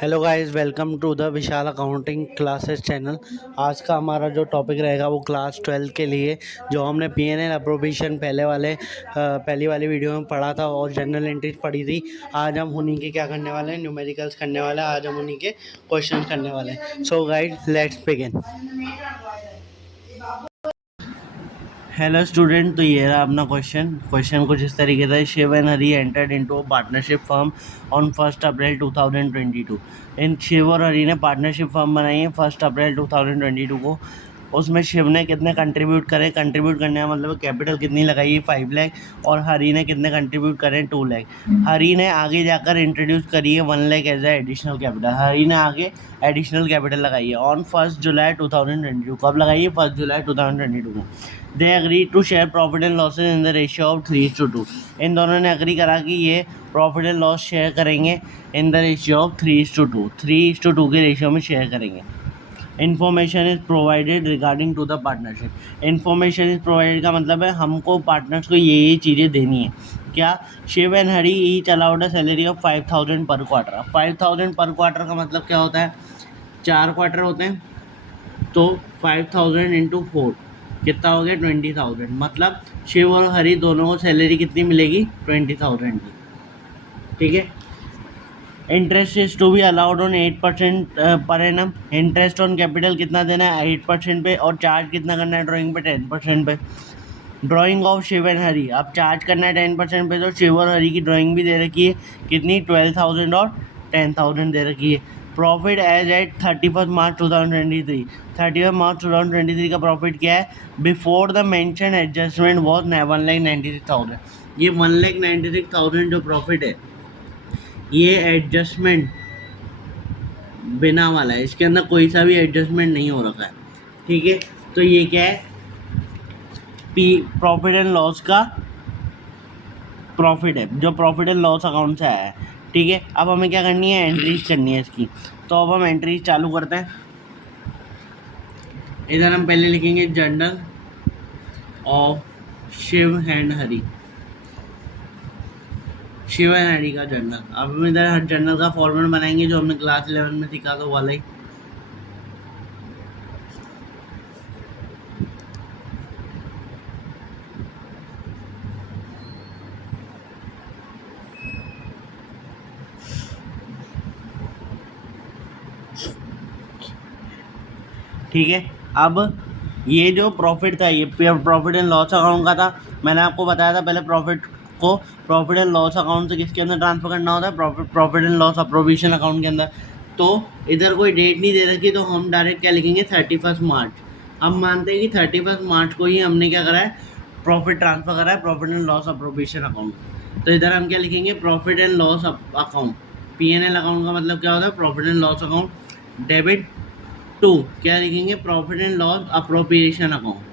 Hello guys, welcome to the Vishal accounting classes channel. आज का हमारा जो टॉपिक रहेगा वो क्लास 12 के लिए जो हमने पीएनएल अप्रोप्रिएशन पहली वाली वीडियो में पढ़ा था और जनरल एंट्रीज पढ़ी थी। आज हम उन्हीं के क्या करने वाले हैं, न्यूमेरिकल्स करने वाले हैं। आज हम उन्हीं के क्वेश्चन करने वाले हैं। So guys, let's begin. Hello student, तो ये रहा अपना क्वेश्चन कुछ इस तरीके से। Shiv and Hari entered into a partnership firm on 1 April 2022। इन शिव और हरी ने पार्टनरशिप फर्म बनाई है 1 अप्रैल 2022 को। उसमें शिव ने कितने कंट्रीब्यूट करने का मतलब कैपिटल कितनी लगाई है 5 लाख, और हरी ने कितने कंट्रीब्यूट करें 2 लाख। हरी ने आगे जाकर इंट्रोड्यूस करी है 1 lakh as a additional capital. Hari ने आगे एडिशनल कैपिटल लगाई है ऑन 1 जुलाई 2022। कब लगाई है? 1 जुलाई 2022 को। They agree to share profit and losses in the ratio of 3:2। इन दोनों ने एग्री करा कि ये प्रॉफिट एंड लॉस शेयर करेंगे इन द रेशियो ऑफ 3:2। 3:2 के रेशियो में शेयर करेंगे। Information is provided regarding to the partnership. Information is provided का मतलब है हमको पार्टनर्स को ये चीज़ें देनी है। क्या? Shiv and Hari each allowed a salary of 5,000 per quarter. 5,000 per quarter का मतलब क्या होता है? 4 क्वार्टर होते हैं, तो 5,000 इंटू 4 कितना हो गया? 20,000। मतलब शिव और हरी दोनों को सैलरी कितनी मिलेगी? 20,000 की। ठीक है। Interest is to be allowed on 8% per annum. Interest on capital कितना देना है? 8% पे। और चार्ज कितना करना है ड्राइंग पे? 10% पे। ड्राइंग ऑफ शिव एंड हरी, अब चार्ज करना है 10% पे, तो शिव और हरी की ड्राइंग भी दे रखी है कितनी? 12,000 और 10,000 दे रखी है। प्रॉफिट एज एट 31 मार्च 2023। 31 मार्च 2023 का प्रॉफिट क्या है? Before the mention adjustment was 1,96,000। ये 1,96,000 जो प्रॉफिट है, ये एडजस्टमेंट बिना वाला है, इसके अंदर कोई सा भी एडजस्टमेंट नहीं हो रखा है। ठीक है। तो ये क्या है? प्रॉफिट एंड लॉस का प्रॉफिट है, जो प्रॉफिट एंड लॉस अकाउंट से आया है। ठीक है। अब हमें क्या करनी है? एंट्रीज करनी है इसकी। तो अब हम एंट्रीज चालू करते हैं। इधर हम पहले लिखेंगे journal of Shiv and Hari. Shiv and Hari का जर्नल। अब हम इधर हर जर्नल का फॉर्मेट बनाएंगे जो हमने क्लास 11 में सीखा था वाला ही। ठीक है। अब ये जो प्रॉफिट था, ये प्रॉफिट एंड लॉस अकाउंट का था। मैंने आपको बताया था पहले प्रॉफिट को प्रॉफिट एंड लॉस अकाउंट से किसके अंदर ट्रांसफर करना होता है? Profit and loss appropriation account के अंदर। तो इधर कोई डेट नहीं दे रखी, तो हम डायरेक्ट क्या लिखेंगे? 31 मार्च। हम मानते हैं कि 31 मार्च को ही हमने क्या करा है? प्रॉफिट ट्रांसफर करा है profit and loss appropriation account. तो इधर हम क्या लिखेंगे? Profit and loss account. PNL account का मतलब क्या होता है? Profit and loss account. Debit to क्या लिखेंगे? Profit and loss appropriation account.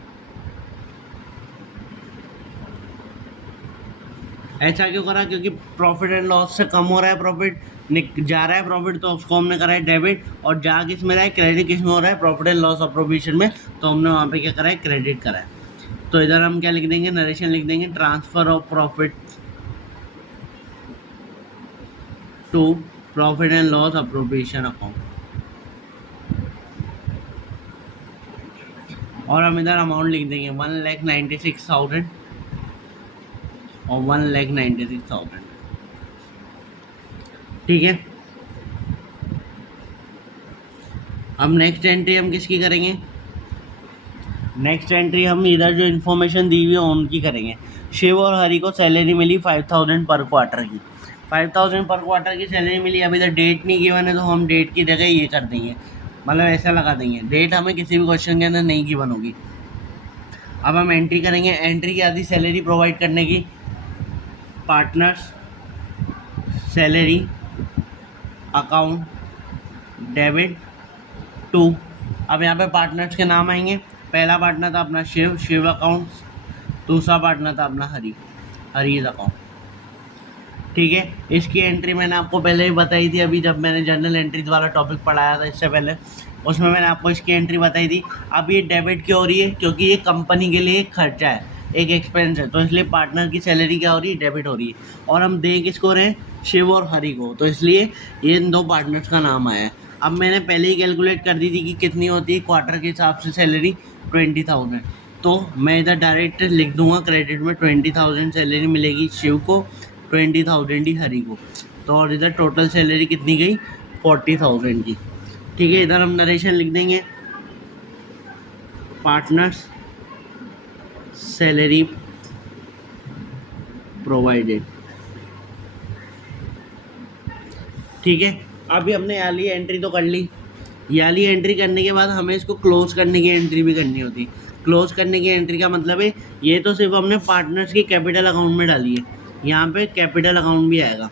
ऐसा क्यों करा? क्योंकि प्रॉफिट एंड लॉस से कम हो रहा है, प्रॉफिट जा रहा है प्रॉफिट, तो उसको हमने करा है डेबिट। और जा किस में रहा है? क्रेडिट किस में हो रहा है? प्रॉफिट एंड लॉस अप्रोप्रिएशन में। तो हमने वहाँ पे क्या करा है? क्रेडिट करा है। तो इधर हम क्या लिख देंगे? नरेशन लिख देंगे, transfer of profit to profit and loss appropriation account. और हम इधर अमाउंट लिख देंगे 1,96,000 और 1,96,000। ठीक है। अब नेक्स्ट एंट्री हम किसकी करेंगे? नेक्स्ट एंट्री हम इधर जो इन्फॉर्मेशन दी हुई है उनकी करेंगे। शिव और हरी को सैलरी मिली 5,000 पर क्वार्टर की। 5,000 पर क्वार्टर की सैलरी मिली। अब इधर डेट नहीं गिवन है, तो हम डेट की जगह ये कर देंगे, मतलब ऐसा लगा देंगे। डेट हमें किसी भी क्वेश्चन के अंदर नहीं गिवन होगी। अब हम एंट्री करेंगे। एंट्री की आधी सैलरी प्रोवाइड करने की, partners salary account debit to. अब यहाँ पे पार्टनर्स के नाम आएंगे। पहला पार्टनर था अपना शिव अकाउंट। दूसरा पार्टनर था अपना हरीज अकाउंट। ठीक है। इसकी एंट्री मैंने आपको पहले ही बताई थी, अभी जब मैंने जर्नल एंट्रीज वाला टॉपिक पढ़ाया था इससे पहले, उसमें मैंने आपको इसकी एंट्री बताई थी। अब ये डेबिट क्यों हो रही है? क्योंकि ये कंपनी के लिए एक खर्चा है, एक एक्सपेंस है, तो इसलिए पार्टनर की सैलरी क्या हो रही है? डेबिट हो रही है। और हम दें किसको रहे हैं? शिव और हरि को, तो इसलिए ये इन दो पार्टनर्स का नाम आया है। अब मैंने पहले ही कैलकुलेट कर दी थी कि कितनी होती है क्वार्टर के हिसाब से सैलरी 20,000, तो मैं इधर डायरेक्ट लिख दूंगा क्रेडिट में 20,000 सैलरी मिलेगी शिव को, 20,000 ही हरि को, तो और इधर टोटल सैलरी कितनी गई 40,000 की। ठीक है, इधर हम नरेशन लिख देंगे पार्टनर्स सैलरी प्रोवाइडेड। ठीक है, अभी हमने ये वाली एंट्री तो कर ली। ये वाली एंट्री करने के बाद हमें इसको क्लोज करने की एंट्री भी करनी होती है। क्लोज करने की एंट्री का मतलब है ये तो सिर्फ हमने पार्टनर्स की कैपिटल अकाउंट में डाली है, यहाँ पे कैपिटल अकाउंट भी आएगा,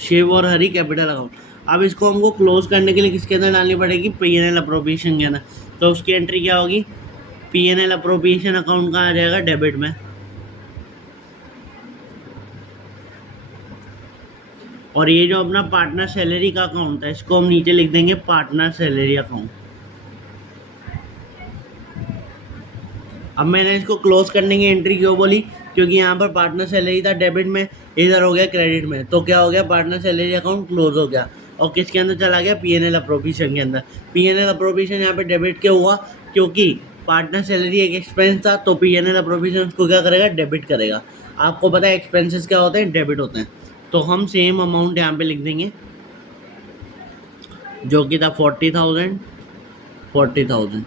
शिव और हरि कैपिटल अकाउंट। अब इसको हमको क्लोज करने के लिए किसके अंदर डालनी पड़ेगी, P&L अप्रोप्रिएशन के अंदर। तो उसकी एंट्री क्या होगी, P&L अप्रोप्रिएशन अकाउंट का आ जाएगा डेबिट में, और ये जो अपना पार्टनर सैलरी का अकाउंट है इसको हम नीचे लिख देंगे पार्टनर सैलरी अकाउंट। अब मैंने इसको क्लोज करने की एंट्री क्यों बोली, क्योंकि यहाँ पर पार्टनर सैलरी था डेबिट में, इधर हो गया क्रेडिट में, तो क्या हो गया पार्टनर सैलरी अकाउंट क्लोज हो गया और किसके अंदर चला गया, P&L अप्रोप्रिएशन के अंदर। P&L अप्रोप्रिएशन यहाँ पे डेबिट क्यों हुआ, क्योंकि पार्टनर सैलरी एक एक्सपेंस था, तो P&L अप्रोप्रिएशन उसको क्या करेगा, डेबिट करेगा। आपको पता है एक्सपेंसेस क्या होते हैं, डेबिट होते हैं, तो हम सेम अमाउंट यहाँ पे लिख देंगे जो कि था 40,000।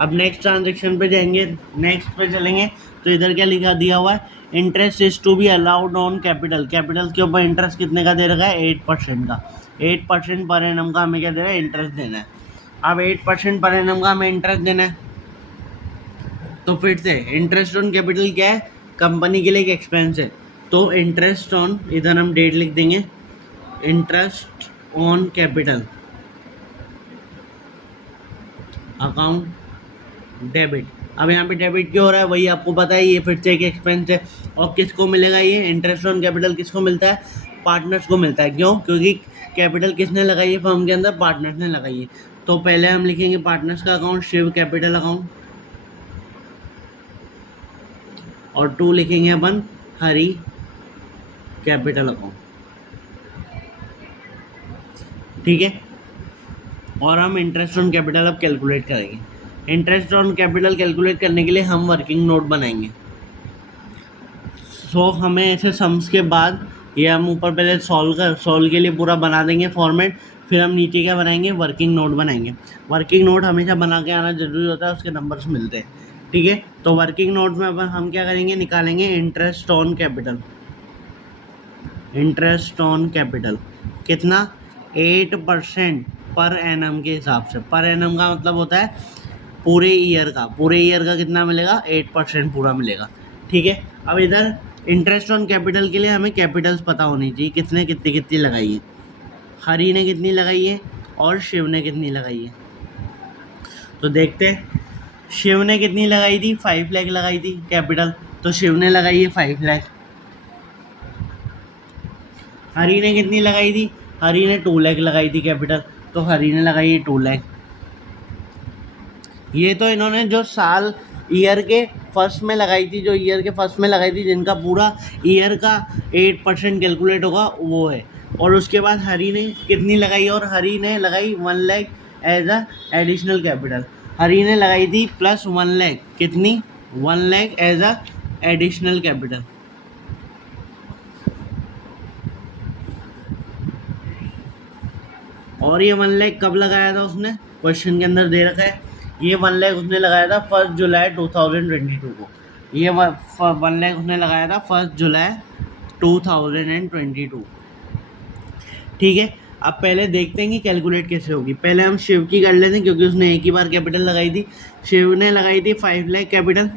अब नेक्स्ट ट्रांजेक्शन पे जाएंगे, नेक्स्ट पे चलेंगे, तो इधर क्या लिखा दिया हुआ है, interest is to be allowed on capital. Capital के ऊपर इंटरेस्ट कितने का दे रखा है, 8% का। 8% पर एनम का हमें क्या दे रहा है, इंटरेस्ट देना है। अब 8% पर एनम का हमें इंटरेस्ट देना है, तो फिर से इंटरेस्ट ऑन कैपिटल क्या है, कंपनी के लिए एक एक्सपेंस है, तो इंटरेस्ट ऑन, इधर हम डेट लिख देंगे interest on capital account debit. अब यहाँ पे डेबिट क्यों हो रहा है, वही आपको पता है, ये फिर से एक एक्सपेंस है, और किसको मिलेगा ये इंटरेस्ट ऑन कैपिटल, किसको मिलता है, पार्टनर्स को मिलता है। क्यों, क्योंकि कैपिटल किसने लगाई है फर्म के अंदर, पार्टनर्स ने लगाई है। तो पहले हम लिखेंगे पार्टनर्स का अकाउंट शिव कैपिटल अकाउंट, और 2 लिखेंगे अपन हरि कैपिटल अकाउंट। ठीक है, और हम इंटरेस्ट ऑन कैपिटल अब कैलकुलेट करेंगे। इंटरेस्ट ऑन कैपिटल कैलकुलेट करने के लिए हम वर्किंग नोट बनाएंगे। सो हमें ऐसे सम्स के बाद ये हम ऊपर पहले सॉल्व के लिए पूरा बना देंगे फॉर्मेट, फिर हम नीचे क्या बनाएंगे, वर्किंग नोट बनाएंगे। वर्किंग नोट हमेशा बना के आना जरूरी होता है, उसके नंबर्स मिलते हैं। ठीक है, तो वर्किंग नोट में अपन हम क्या करेंगे, निकालेंगे interest on capital. Interest on capital कितना, 8% पर एनम के हिसाब से। पर एनम का मतलब होता है पूरे ईयर का, पूरे ईयर का कितना मिलेगा, 8% पूरा मिलेगा। ठीक है, अब इधर इंटरेस्ट ऑन कैपिटल के लिए हमें कैपिटल्स पता होनी चाहिए, कितनी कितनी लगाई है, हरि ने कितनी लगाई है और शिव ने कितनी लगाई है। तो देखते हैं, शिव ने कितनी लगाई थी, 5 लाख लगाई थी कैपिटल, तो शिव ने लगाई है 5 लाख। हरि ने कितनी लगाई थी, हरि ने 2 लाख लगाई थी कैपिटल, तो हरि ने लगाई है 2 लाख। ये तो इन्होंने जो साल ईयर के फर्स्ट में लगाई थी, जो ईयर के फर्स्ट में लगाई थी, जिनका पूरा ईयर का 8% कैलकुलेट होगा वो है। और उसके बाद हरि ने कितनी लगाई, और हरि ने लगाई 1 lakh as a additional capital. Hari ने लगाई थी प्लस 1 लाख, कितनी, 1 lakh as a additional capital. और ये 1 लाख कब लगाया था उसने, क्वेश्चन के अंदर दे रखा है, ये 1 लाख उसने लगाया था 1 जुलाई 2022 को। ये 1 लाख उसने लगाया था 1 जुलाई 2022। ठीक है, अब पहले देखते हैं कि कैलकुलेट कैसे होगी। पहले हम शिव की कर लेते हैं, क्योंकि उसने एक ही बार कैपिटल लगाई थी। शिव ने लगाई थी 5 लाख कैपिटल,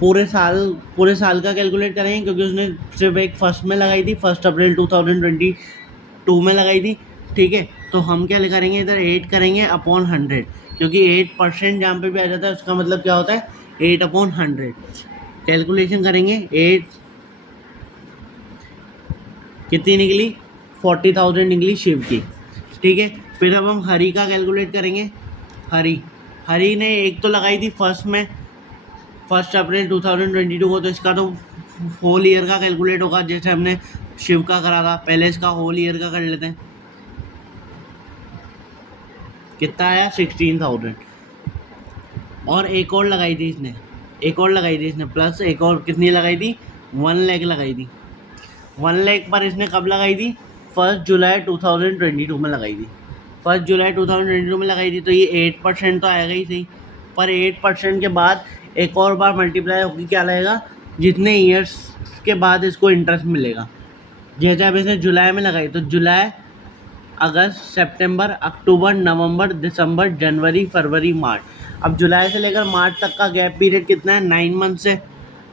पूरे साल का कैलकुलेट करेंगे, क्योंकि उसने सिर्फ एक फर्स्ट में लगाई थी, 1 अप्रैल 2022 में लगाई थी। ठीक है, तो हम क्या करेंगे, इधर 8 करेंगे अपॉन 100, क्योंकि 8% जहाँ पे भी आ जाता है उसका मतलब क्या होता है, 8/100। कैलकुलेशन करेंगे, 8 कितनी निकली, 40,000 निकली शिव की। ठीक है, फिर अब हम हरि का कैलकुलेट करेंगे। हरि ने एक तो लगाई थी फर्स्ट में 1 अप्रैल 2022 को, तो इसका तो होल ईयर का कैलकुलेट होगा, जैसे हमने शिव का करा था। पहले इसका होल ईयर का कर लेते हैं। कितना आया? 16,000। और एक और लगाई थी इसने, प्लस एक और कितनी लगाई थी? 1 लाख लगाई थी। 1 लाख पर इसने कब लगाई थी? 1 जुलाई 2022 में लगाई थी। 1 जुलाई 2022 में लगाई थी, तो ये 8% तो आएगा ही सही। पर 8% के बाद एक और बार मल्टीप्लाई होकर क्या लगेगा? जितने ईयर्स के बाद इसको इंटरेस्ट मिलेगा। जैसे अब इसने जुलाई में लगाई, तो जुलाई, अगस्त, सितंबर, अक्टूबर, नवंबर, दिसंबर, जनवरी, फरवरी, मार्च। अब जुलाई से लेकर मार्च तक का गैप पीरियड कितना है? 9 मंथ से।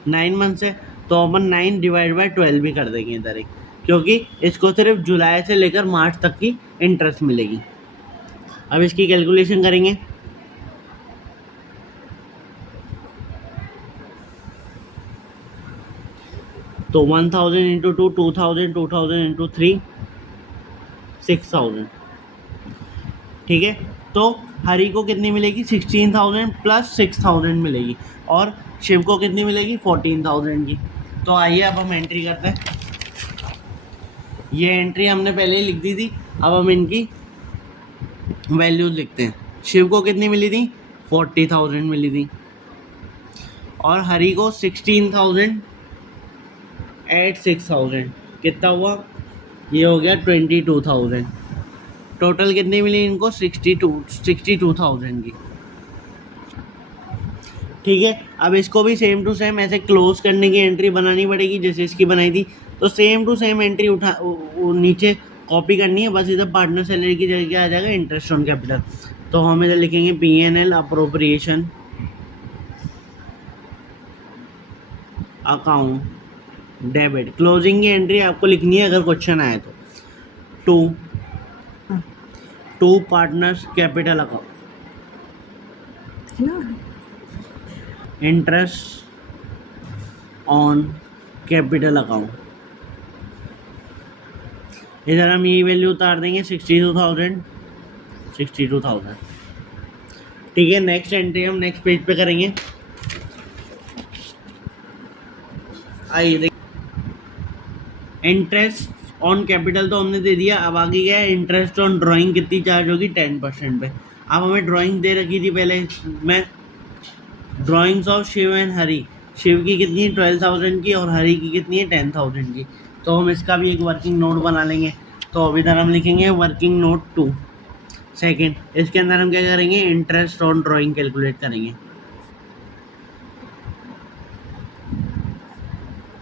9 मंथ से तो अपन 9 डिवाइड बाई 12 भी कर देंगे इधर एक, क्योंकि इसको सिर्फ जुलाई से लेकर मार्च तक की इंटरेस्ट मिलेगी। अब इसकी कैलकुलेशन करेंगे। तो 1000 इंटू 2, 2000, 2000 इंटू 3, 6000। ठीक है, तो हरि को कितनी मिलेगी? 16,000 प्लस 6,000 मिलेगी, और शिव को कितनी मिलेगी? 14,000 की। तो आइए अब हम एंट्री करते हैं। ये एंट्री हमने पहले ही लिख दी थी, अब हम इनकी वैल्यूज लिखते हैं। शिव को कितनी मिली थी? 40,000 मिली थी, और हरि को 16,000 एट 6,000 कितना हुआ? ये हो गया 22,000। टोटल कितनी मिली इनको? 62,000 की। ठीक है, अब इसको भी सेम टू सेम ऐसे क्लोज करने की एंट्री बनानी पड़ेगी जैसे इसकी बनाई थी। तो सेम टू सेम एंट्री नीचे कॉपी करनी है, बस इधर पार्टनर सैलरी की जगह क्या आ जाएगा? Interest on capital. तो हम इधर लिखेंगे P&L appropriation account debit. Closing की एंट्री आपको लिखनी है अगर क्वेश्चन आए तो। To partners capital account, interest on capital account. इधर हम यही वैल्यू उतार देंगे 62,000। ठीक है, नेक्स्ट एंट्री हम नेक्स्ट पेज पे करेंगे। आइए देखिए, इंटरेस्ट ऑन कैपिटल तो हमने दे दिया। अब आगे क्या है? इंटरेस्ट ऑन ड्राइंग कितनी चार्ज होगी? 10% पे। अब हमें ड्राइंग दे रखी थी पहले में, drawings of Shiv and Hari. Shiv की कितनी है? 12,000 की, और हरि की कितनी है? 10,000 की। तो हम इसका भी एक वर्किंग नोट बना लेंगे। तो अभी इधर हम लिखेंगे वर्किंग नोट 2 सेकेंड। इसके अंदर हम क्या करेंगे? इंटरेस्ट ऑन ड्राइंग कैलकुलेट करेंगे।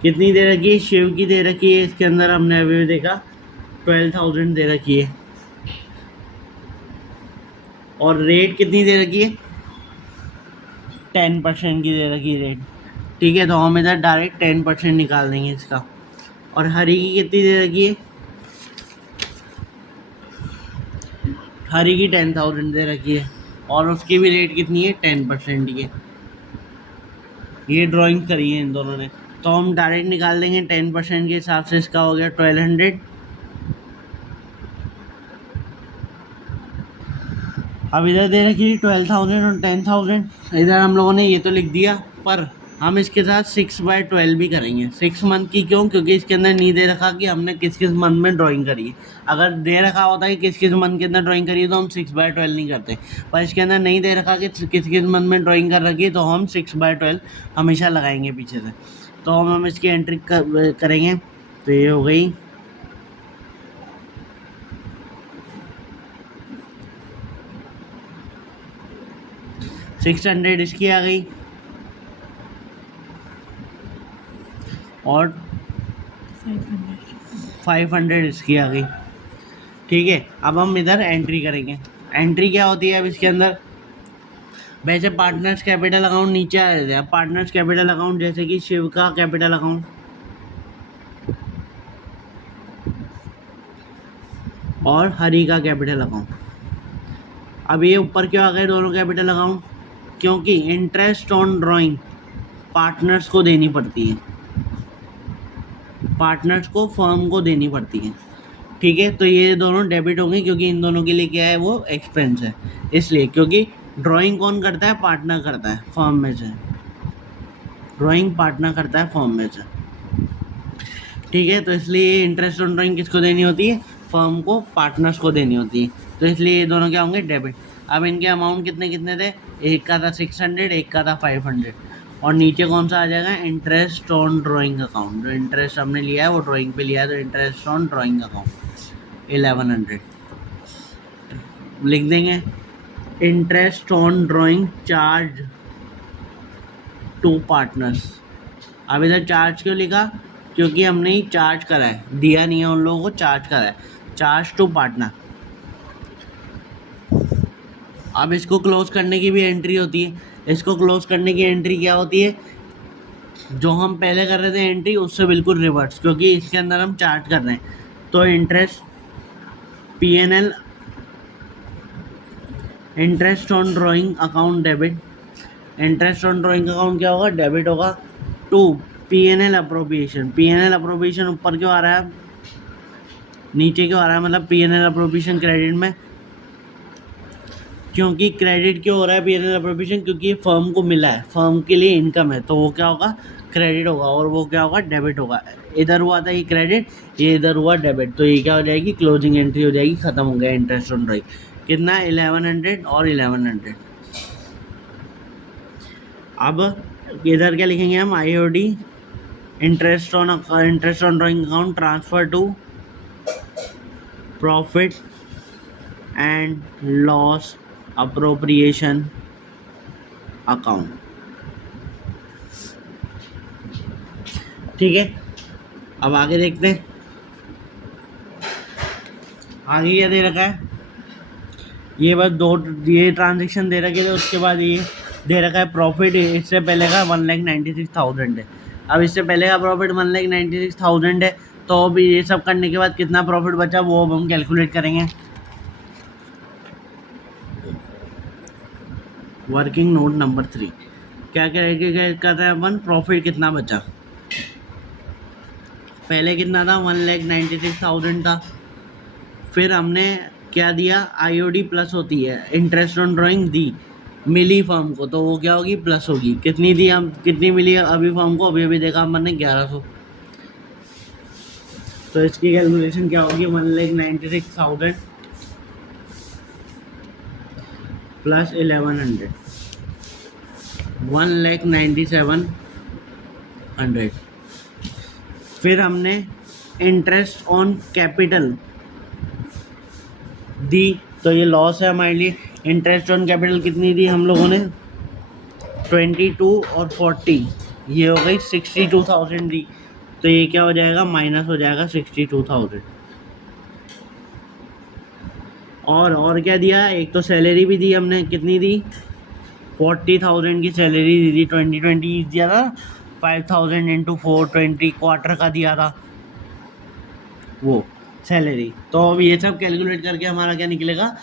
कितनी दे रखी है? शिव की दे रखी है, इसके अंदर हमने अभी देखा 12,000 दे रखी है, और रेट कितनी दे रखी है? 10% की दे रखी है रेट। ठीक है, तो हम इधर डायरेक्ट 10% निकाल देंगे इसका। और हरी की कितनी दे रखी है? हरी की 10,000 दे रखी है, और उसकी भी रेट कितनी है? 10% की है। ये ड्राइंग करी है इन दोनों ने, तो हम डायरेक्ट निकाल देंगे 10% के हिसाब से। इसका हो गया 1200। अब इधर दे रखी है 12,000 और 10,000। इधर हम लोगों ने ये तो लिख दिया, पर हम इसके साथ 6/12 भी करेंगे। 6 मंथ की क्यों? क्योंकि इसके अंदर नहीं दे रखा कि हमने किस किस मंथ में ड्राइंग करी है। अगर दे रखा होता है कि किस किस मंथ के अंदर ड्राइंग करी है तो हम 6/12 नहीं करते, पर इसके अंदर नहीं दे रखा कि किस किस मंथ में ड्राइंग कर रखी है, तो हम 6/12 हमेशा लगाएंगे पीछे से। तो हम इसकी एंट्री करेंगे। तो ये हो गई 600 इसकी आ गई, और 500 इसकी आ गई। ठीक है, अब हम इधर एंट्री करेंगे। एंट्री क्या होती है अब इसके अंदर? वैसे पार्टनर्स कैपिटल अकाउंट नीचे आ जाते हैं। पार्टनर्स कैपिटल अकाउंट जैसे कि शिव का कैपिटल अकाउंट और हरि का कैपिटल अकाउंट। अब ये ऊपर क्यों आ गए दोनों कैपिटल अकाउंट? क्योंकि इंटरेस्ट ऑन ड्राइंग पार्टनर्स को देनी पड़ती है, पार्टनर्स को फर्म को देनी पड़ती है। ठीक है, तो ये दोनों डेबिट होंगे, क्योंकि इन दोनों के लिए क्या है? वो एक्सपेंस है, इसलिए। क्योंकि ड्राइंग कौन करता है? पार्टनर करता है फर्म में से। ड्राइंग पार्टनर करता है फर्म में से, ठीक है। तो इसलिए इंटरेस्ट ऑन ड्राइंग किसको देनी होती है, फर्म को, पार्टनर्स को देनी होती है। तो इसलिए ये दोनों क्या होंगे, डेबिट। अब इनके अमाउंट कितने कितने थे, एक का था 600, एक का था 500, और नीचे कौन सा आ जाएगा, इंटरेस्ट ऑन ड्राइंग अकाउंट। जो इंटरेस्ट हमने लिया है वो ड्राइंग पे लिया है, तो इंटरेस्ट ऑन ड्राइंग अकाउंट 1100 लिख देंगे। Interest on drawing charge to partners. अब इधर चार्ज क्यों लिखा, क्योंकि हमने ही चार्ज करा है, दिया नहीं है उन लोगों को, चार्ज करा है, चार्ज टू पार्टनर। अब इसको क्लोज करने की भी एंट्री होती है। इसको क्लोज करने की एंट्री क्या होती है, जो हम पहले कर रहे थे एंट्री उससे बिल्कुल रिवर्स, क्योंकि इसके अंदर हम चार्ज कर रहे हैं। तो interest PNL, interest on drawing account debit, interest on drawing account क्या होगा, डेबिट होगा। To PNL appropriation. PNL appropriation ऊपर क्यों आ रहा है, नीचे क्यों आ रहा है, मतलब PNL अप्रोप्रिएशन क्रेडिट में, क्योंकि क्रेडिट क्यों हो रहा है PNL अप्रोप्रिएशन, क्योंकि ये फर्म को मिला है, फर्म के लिए इनकम है, तो वो क्या होगा, क्रेडिट होगा, और वो क्या होगा, डेबिट होगा। इधर हुआ था ये क्रेडिट, ये इधर हुआ डेबिट, तो ये क्या हो जाएगी, क्लोजिंग एंट्री हो जाएगी, खत्म हो गया इंटरेस्ट ऑन ड्राइंग। कितना, 1100 और 1100। अब इधर क्या लिखेंगे हम, IOD, interest on drawing account transfer to profit and loss appropriation account, ठीक है। अब आगे देखते हैं, आगे क्या दे रखा है, ये बस दो ये ट्रांजेक्शन दे रखे थे, उसके बाद ये दे रखा है प्रॉफिट। इससे पहले का 1,96,000 है। अब इससे पहले का प्रॉफिट 1,96,000 है, तो अभी ये सब करने के बाद कितना प्रॉफिट बचा वो अब हम कैलकुलेट करेंगे। वर्किंग नोट नंबर 3 क्या कैलकुलेट कर रहे हैं अपन, प्रॉफिट कितना बचा। पहले कितना था, 1,96,000 था। फिर हमने क्या दिया, IOD प्लस होती है, इंटरेस्ट ऑन ड्राइंग दी, मिली फर्म को, तो वो क्या होगी, प्लस होगी। कितनी दी हम, कितनी मिली अभी फर्म को, अभी देखा हमने 1100। तो इसकी कैलकुलेशन क्या होगी, 1,96,000 प्लस 1100, 1,97,100। फिर हमने इंटरेस्ट ऑन कैपिटल दी, तो ये लॉस है हमारे लिए। इंटरेस्ट ऑन कैपिटल कितनी दी हम लोगों ने, 22 और 40, ये हो गई 62,000 दी, तो ये क्या हो जाएगा, माइनस हो जाएगा 62,000। और क्या दिया, एक तो सैलरी भी दी हमने, कितनी दी, 40,000 की सैलरी दी थी, 2020 दिया था, 5,000 इंटू 420 क्वार्टर का दिया था वो सैलरी। तो अब ये सब कैलकुलेट करके हमारा क्या निकलेगा,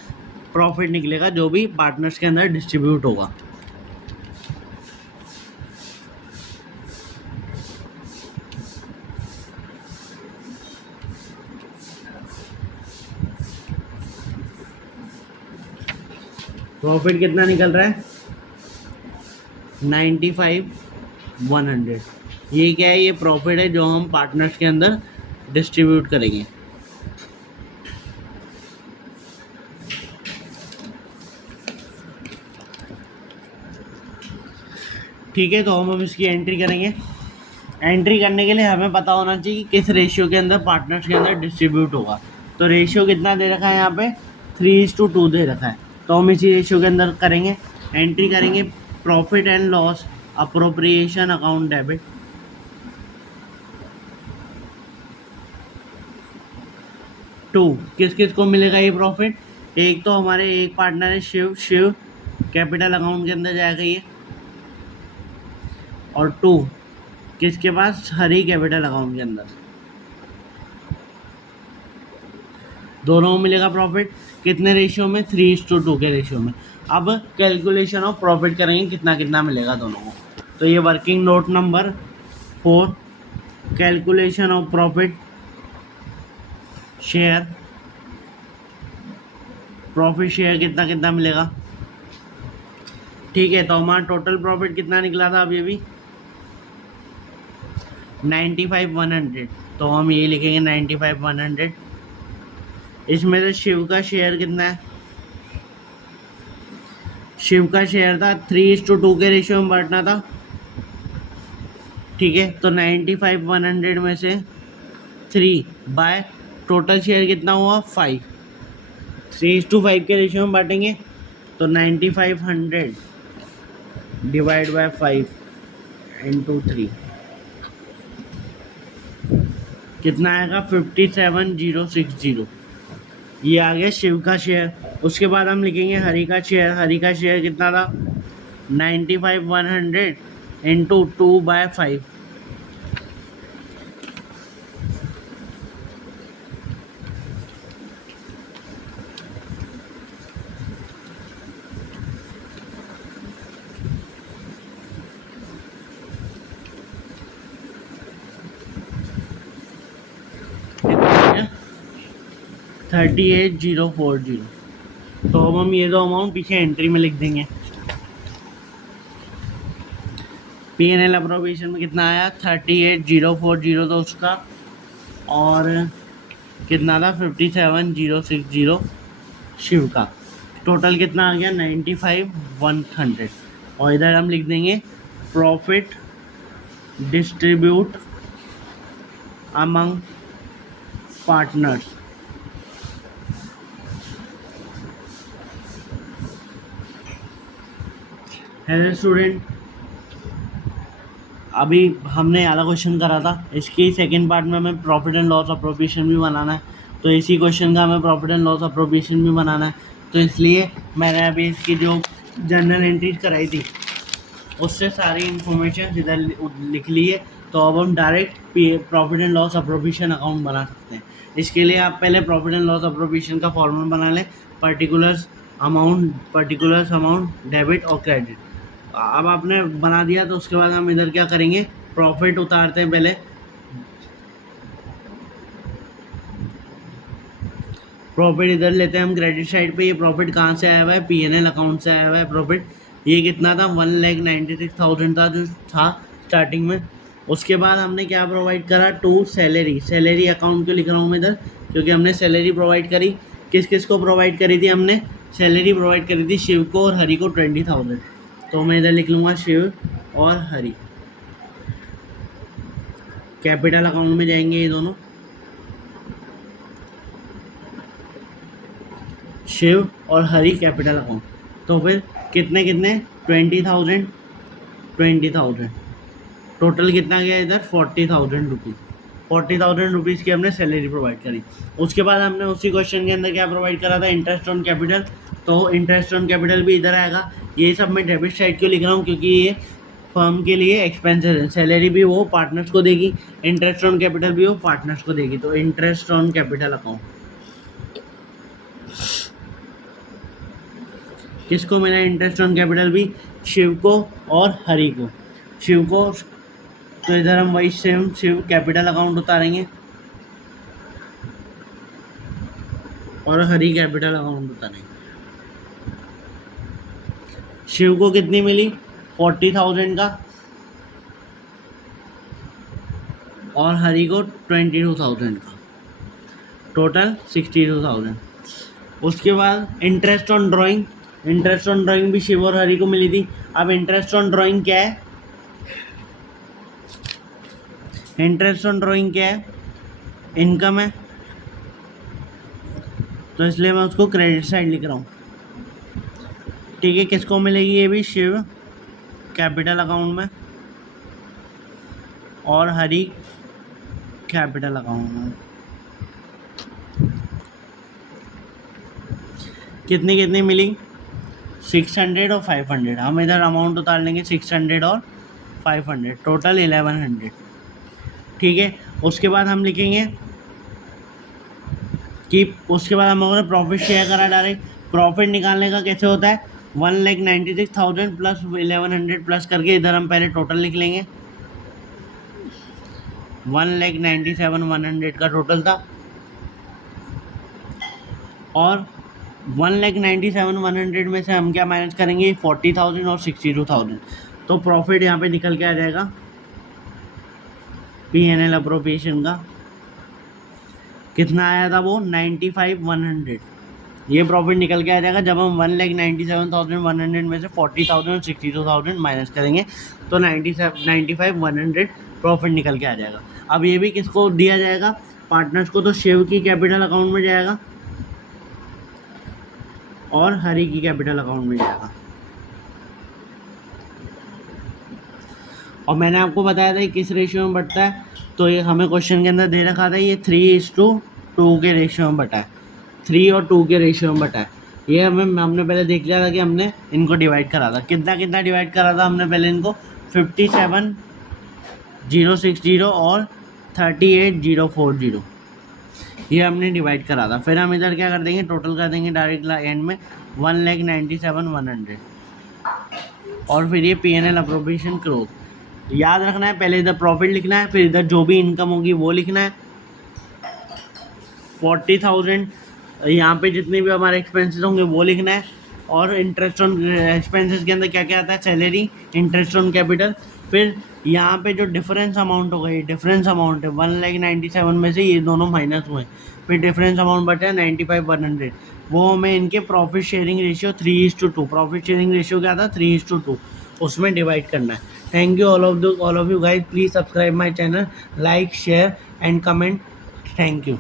प्रॉफिट निकलेगा, जो भी पार्टनर्स के अंदर डिस्ट्रीब्यूट होगा। प्रॉफिट कितना निकल रहा है, 95,100। ये क्या है, ये प्रॉफिट है जो हम पार्टनर्स के अंदर डिस्ट्रीब्यूट करेंगे। ठीक है, तो हम अब इसकी एंट्री करेंगे। एंट्री करने के लिए हमें पता होना चाहिए कि किस रेशियो के अंदर पार्टनर्स के अंदर डिस्ट्रीब्यूट होगा। तो रेशियो कितना दे रखा है यहाँ पे, 3:2 दे रखा है, तो हम इसी रेशियो के अंदर करेंगे, एंट्री करेंगे। Profit and loss appropriation account debit, to किस किस को मिलेगा ये प्रॉफिट, एक तो हमारे एक पार्टनर है शिव कैपिटल अकाउंट के अंदर जाएगा ये, और टू किसके पास, हरी कैपिटल अकाउंट के अंदर, दोनों को मिलेगा प्रॉफिट। कितने रेशियो में, 3:2 के रेशियो में। अब कैलकुलेशन ऑफ प्रॉफिट करेंगे, कितना कितना मिलेगा दोनों को। तो ये working note number 4, calculation of profit share, profit share कितना कितना मिलेगा। ठीक है, तो हमारा टोटल प्रॉफिट कितना निकला था अभी अभी, 95,100, तो हम ये लिखेंगे 95,100। इसमें से शिव का शेयर कितना है? शिव का शेयर था 3:2 के रेशियो में बांटना था, ठीक है। तो 95,100 में से 3 बाय टोटल शेयर कितना हुआ 5, 3:5 के रेशियो में बांटेंगे तो 9500 डिवाइड बाय 5 इंटू 3 कितना आएगा 57,060। ये आ गया शिव का शेयर। उसके बाद हम लिखेंगे हरि का शेयर। हरि का शेयर कितना था 95,100 इंटू 2/5, कितना आ गया 38,040। तो अब हम ये दो अमाउंट पीछे एंट्री में लिख देंगे। P&L अप्रोप्रिएशन में कितना आया 38,040 तो उसका, और कितना था 57,060 शिव का। टोटल कितना आ गया 95,100। और इधर हम लिख देंगे profit distribute among partners. Hello student, अभी हमने वाला क्वेश्चन करा था, इसकी सेकंड पार्ट में हमें प्रॉफिट एंड लॉस अप्रोप्रिएशन भी बनाना है। तो इसी क्वेश्चन का हमें प्रॉफिट एंड लॉस अप्रोप्रिएशन भी बनाना है। तो इसलिए मैंने अभी इसकी जो जर्नल एंट्रीज कराई थी उससे सारी इन्फॉर्मेशन इधर लिख ली है। तो अब हम direct profit and loss appropriation account बना सकते हैं। इसके लिए आप पहले प्रॉफिट एंड लॉस अप्रोप्रिएशन का फॉर्मूला बना लें, पर्टिकुलर्स अमाउंट डेबिट और क्रेडिट। अब आपने बना दिया तो उसके बाद हम इधर क्या करेंगे, प्रॉफिट उतारते हैं पहले। प्रॉफिट इधर लेते हैं हम क्रेडिट साइड पे। ये प्रॉफिट कहाँ से आया हुआ है, P&L अकाउंट से आया हुआ है प्रॉफिट। ये कितना था 1,96,000 था जो था स्टार्टिंग में। उसके बाद हमने क्या प्रोवाइड करा टू सैलरी अकाउंट क्यों लिख रहा हूँ मैं इधर, क्योंकि हमने सैलरी प्रोवाइड करी। किस किस को प्रोवाइड करी थी हमने, सैलरी प्रोवाइड करी थी शिव को और हरि को 20,000। तो मैं इधर लिख लूँगा शिव और हरि। कैपिटल अकाउंट में जाएंगे ये दोनों, शिव और हरि कैपिटल अकाउंट। तो फिर कितने 20,000 टोटल कितना गया इधर 40,000 रुपीज़। 40,000 रुपीज़ की हमने सैलरी प्रोवाइड करी। उसके बाद हमने उसी क्वेश्चन के अंदर क्या प्रोवाइड करा था, इंटरेस्ट ऑन कैपिटल। तो इंटरेस्ट ऑन कैपिटल भी इधर आएगा। ये सब मैं डेबिट साइड क्यों लिख रहा हूँ, क्योंकि ये फर्म के लिए एक्सपेंसेस है। सैलरी भी वो पार्टनर्स को देगी, इंटरेस्ट ऑन कैपिटल भी वो पार्टनर्स को देगी। तो इंटरेस्ट ऑन कैपिटल अकाउंट किसको मिला, इंटरेस्ट ऑन कैपिटल भी शिव को और हरि को। शिव को तो इधर हम वही सेम शिव कैपिटल अकाउंट उतारेंगे और हरि कैपिटल अकाउंट उतारेंगे। शिव को कितनी मिली 40,000 का और हरि को 22,000 का, टोटल 62,000। उसके बाद इंटरेस्ट ऑन ड्राइंग भी शिव और हरि को मिली थी। अब इंटरेस्ट ऑन ड्राइंग क्या है, इनकम है, तो इसलिए मैं उसको क्रेडिट साइड लिख रहा हूँ, ठीक है। किसको मिलेगी ये भी, शिव कैपिटल अकाउंट में और हरि कैपिटल अकाउंट में। कितनी मिली 600 और 500। हम इधर अमाउंट उतार लेंगे 600 और 500, टोटल 1100, ठीक है। उसके बाद हम लिखेंगे कि उसके बाद हम लोगों ने प्रॉफिट शेयर करा डायरेक्ट। प्रॉफिट निकालने का कैसे होता है, 1,96,000 प्लस 1100 प्लस करके इधर हम पहले टोटल लिख लेंगे। 1,97,100 का टोटल था और 1,97,100 में से हम क्या माइनस करेंगे 40,000 और 62,000। तो प्रॉफिट यहाँ पे निकल के आ जाएगा P&L अप्रोप्रिएशन का कितना आया था वो 95,100। ये प्रॉफिट निकल के आ जाएगा जब हम 1,97,100 में से 40,000 और 62,000 माइनस करेंगे तो 95,100 प्रॉफिट निकल के आ जाएगा। अब ये भी किसको दिया जाएगा, पार्टनर्स को, तो शिव की कैपिटल अकाउंट में जाएगा और हरी की कैपिटल अकाउंट में जाएगा। और मैंने आपको बताया था ये किस रेशियो में बढ़ता है, तो ये हमें क्वेश्चन के अंदर दे रखा था ये 3:2 के रेशियो में बटा है, 3 और 2 के रेशियो में बटा है। ये हमने पहले देख लिया था कि हमने इनको डिवाइड करा था, कितना कितना डिवाइड करा था हमने पहले इनको 57,060 और 38,040 ये हमने डिवाइड करा था। फिर हम इधर क्या कर देंगे, टोटल कर देंगे डायरेक्ट एंड में 1,97,100 और फिर ये P&L अप्रोप्रिएशन ग्रोथ। याद रखना है, पहले इधर प्रॉफिट लिखना है, फिर इधर जो भी इनकम होगी वो लिखना है। 40,000 यहाँ पे जितने भी हमारे एक्सपेंसेस होंगे वो लिखना है। और इंटरेस्ट ऑन एक्सपेंसेस के अंदर क्या क्या आता है, सैलरी, इंटरेस्ट ऑन कैपिटल। फिर यहाँ पे जो डिफरेंस अमाउंट होगा, ये डिफरेंस अमाउंट है 1,97,000 में से ये दोनों माइनस हुए, फिर डिफरेंस अमाउंट बचा है 95,100, वो हमें इनके profit sharing ratio 3:2, profit sharing ratio क्या था 3:2, उसमें डिवाइड करना है। Thank you all of you guys, please subscribe my channel, like, share and comment. Thank you.